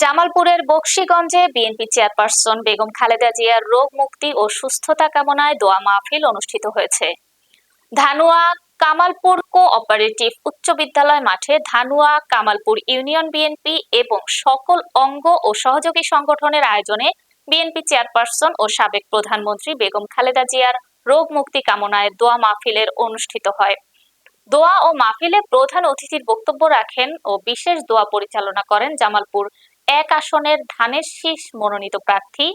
জামালপুরের বকশীগঞ্জে BNP chairperson Begum Khaleda জিয়ার রোগ মুক্তি ও সুস্থতা কামনায় দোয়া মাহফিল অনুষ্ঠিত হয়েছে। ধানুয়া কামালপুর কোঅপারেটিভ উচ্চ বিদ্যালয় মাঠে ধানুয়া কামালপুর ইউনিয়ন বিএনপি এবং সকল অঙ্গ ও সহযোগী সংগঠনের আয়োজনে বিএনপি চেয়ারপারসন ও সাবেক প্রধানমন্ত্রী বেগম খালেদা জিয়ার রোগ মুক্তি কামনায় দোয়া মাহফিলের অনুষ্ঠিত হয়। দোয়া ও মাহফিলে প্রধান অতিথির বক্তব্য রাখেন ও বিশেষ দোয়া পরিচালনা করেন জামালপুর ১ আসনের ধানের শীষ মনোনীত প্রার্থী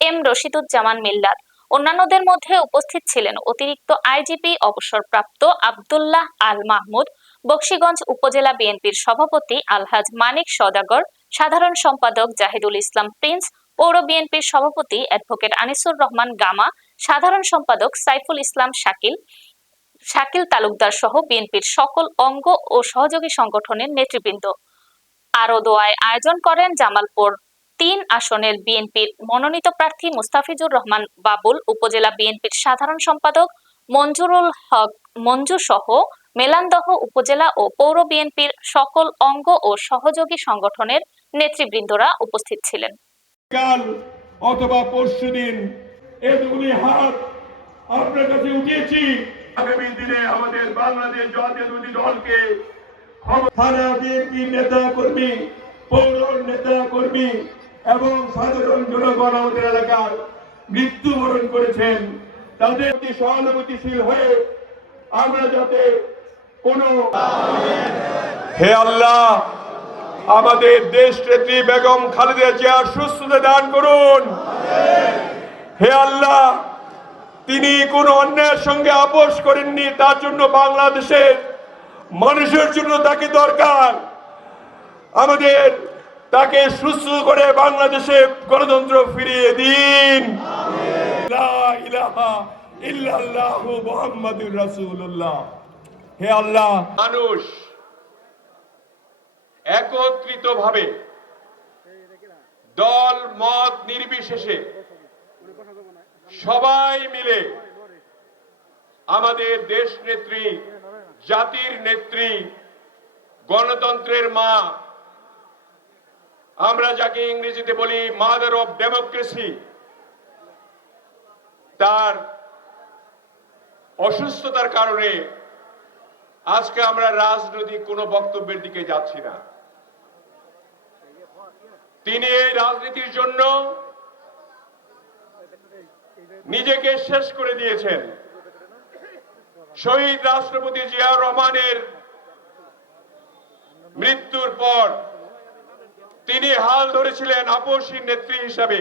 এম রশিদুজ্জামান মিল্লাত। অন্যান্যদের মধ্যে উপস্থিত ছিলেন অতিরিক্ত আইজিপি অবসরপ্রাপ্ত আব্দুল্লাহ আল মাহমুদ, বকশীগঞ্জ উপজেলা বিএনপির সভাপতি আলহাজ মানিক সওদাগর, সাধারণ সম্পাদক জাহিদুল ইসলাম প্রিন্স, পৌর বিএনপির সভাপতি অ্যাডভোকেট আনিসুর রহমান গামা, সাধারণ সম্পাদক সাইফুল ইসলাম শাকিল তালুকদার সহ বিএনপির সকল অঙ্গ ও সহযোগী সংগঠনের নেতৃবৃন্দ। আরো দোয়ায় আয়োজন করেন জামালপুর ৩ আসনের বিএনপির মনোনীত প্রার্থী মুস্তাফিজুর রহমান বাবুল, উপজেলা বিএনপির সাধারণ সম্পাদক মঞ্জুরুল হক মঞ্জু সহ মেলান্দহ উপজেলা ও পৌর বিএনপির সকল অঙ্গ ও সহযোগী সংগঠনের নেতৃবৃন্দরা উপস্থিত ছিলেন। কাল অথবা পরশুদিন এতগুলি হাত আপনার কাছে উঠিয়েছি। আগামী দিনে আমাদের বাংলাদেশ জাতীয়তাবাদী দলকে থানা বিএনপি নেতা কর্মী, পৌর নেতা কর্মী এবং সাধারণ জনগণ আমাদের এলাকার মৃত্যুবরণ করেছেন, তাদের প্রতি সহানুভূতিশীল হয়ে আমরা যাতে কোনো হে আল্লাহ আমাদের দেশ নেত্রী বেগম খালেদা জিয়ার সুস্থতা দান করুন। হে আল্লাহ, তিনি কোনো অন্যায়ের সঙ্গে আপোষ করেননি, তার জন্য বাংলাদেশের মানুষের জন্য তাকে দরকার। আমাদের তাকে সুস্থ করে বাংলাদেশে গণতন্ত্র ফিরিয়ে দিন। লা ইলাহা ইল্লাল্লাহু মুহাম্মাদুর রাসূলুল্লাহ। হে আল্লাহ, মানুষ একত্রিতভাবে দল মত নির্বিশেষে সবাই মিলে আমাদের দেশ নেত্রী, জাতির নেত্রী, গণতন্ত্রের মা, আমরা যাকে ইংরেজিতে বলি মাদার অফ ডেমোক্রেসি, তার অসুস্থতার কারণে আজকে আমরা রাজনৈতিক কোনো বক্তব্যের দিকে যাচ্ছি না। তিনি এই রাজনীতির জন্য নিজেকে শেষ করে দিয়েছেন। শহীদ রাষ্ট্রপতি জিয়াউর রহমানের মৃত্যুর পর তিনি হাল ধরেছিলেন আপসী নেত্রী হিসাবে,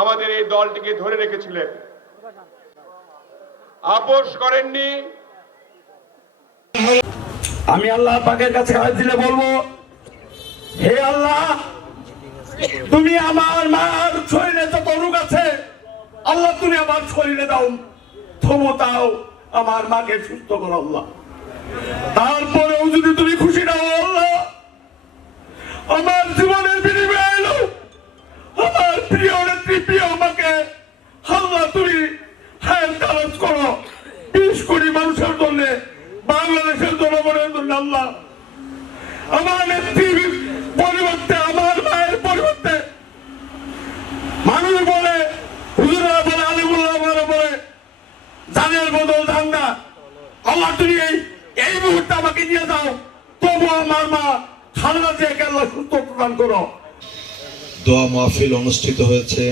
আমাদের এই দলটিকে ধরে রেখেছিলেন, আপোষ করেননি। আমি আল্লাহ পাকের কাছে হাত দিলে বলবো, হে আল্লাহ, তুমি আমার মার শরীরে যত রোগ আছে আল্লাহ তুমি আমার শরীরে দাও ক্ষমতাও, আমার মাকে সুস্থ করো আল্লাহ। তারপরেও যদি তুমি খুশি নাও আল্লাহ, আমার জীবনের বিনিময়ে এলো আমার প্রিয় নেত্রী, প্রিয় মাকে আল্লাহ তুমি হায়াত দারাজ করো 20 কোটি মানুষের জন্য, বাংলাদেশের জনগণের জন্য। আল্লাহ, আমার নেত্রীর পরিবর্তে, আমার মায়ের পরিবর্তে মানুষ বলে, হুজুরা বলে, আলিমুল্লাহ বলে জানের বদল জান না। আল্লাহ তুমি এই মুহূর্তে আমাকে নিয়ে যাও, তবু আমার মা খালেদা জিয়াকে আল্লাহ সুস্থ প্রদান করো। দোয়া মাহফিল অনুষ্ঠিত হয়েছে,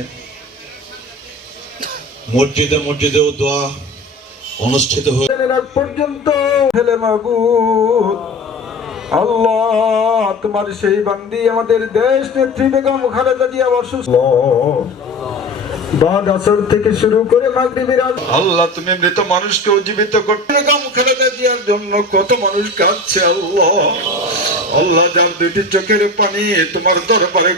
মসজিদেও দোয়া অনুষ্ঠিত হয়েছে। পর্যন্ত আল্লাহ তোমার সেই বান্দি আমাদের দেশ নেত্রী বেগম খালেদা জিয়া অসুস্থ, বাদ আসর থেকে শুরু করে মাগরিবের আল্লাহ তুমি মৃত মানুষকে উজ্জীবিত করতে, বেগম খালেদা জিয়ার জন্য কত মানুষ কাঁদছে আল্লাহ। আল্লাহ, যার দুটি চোখের পানি তোমার দরবারে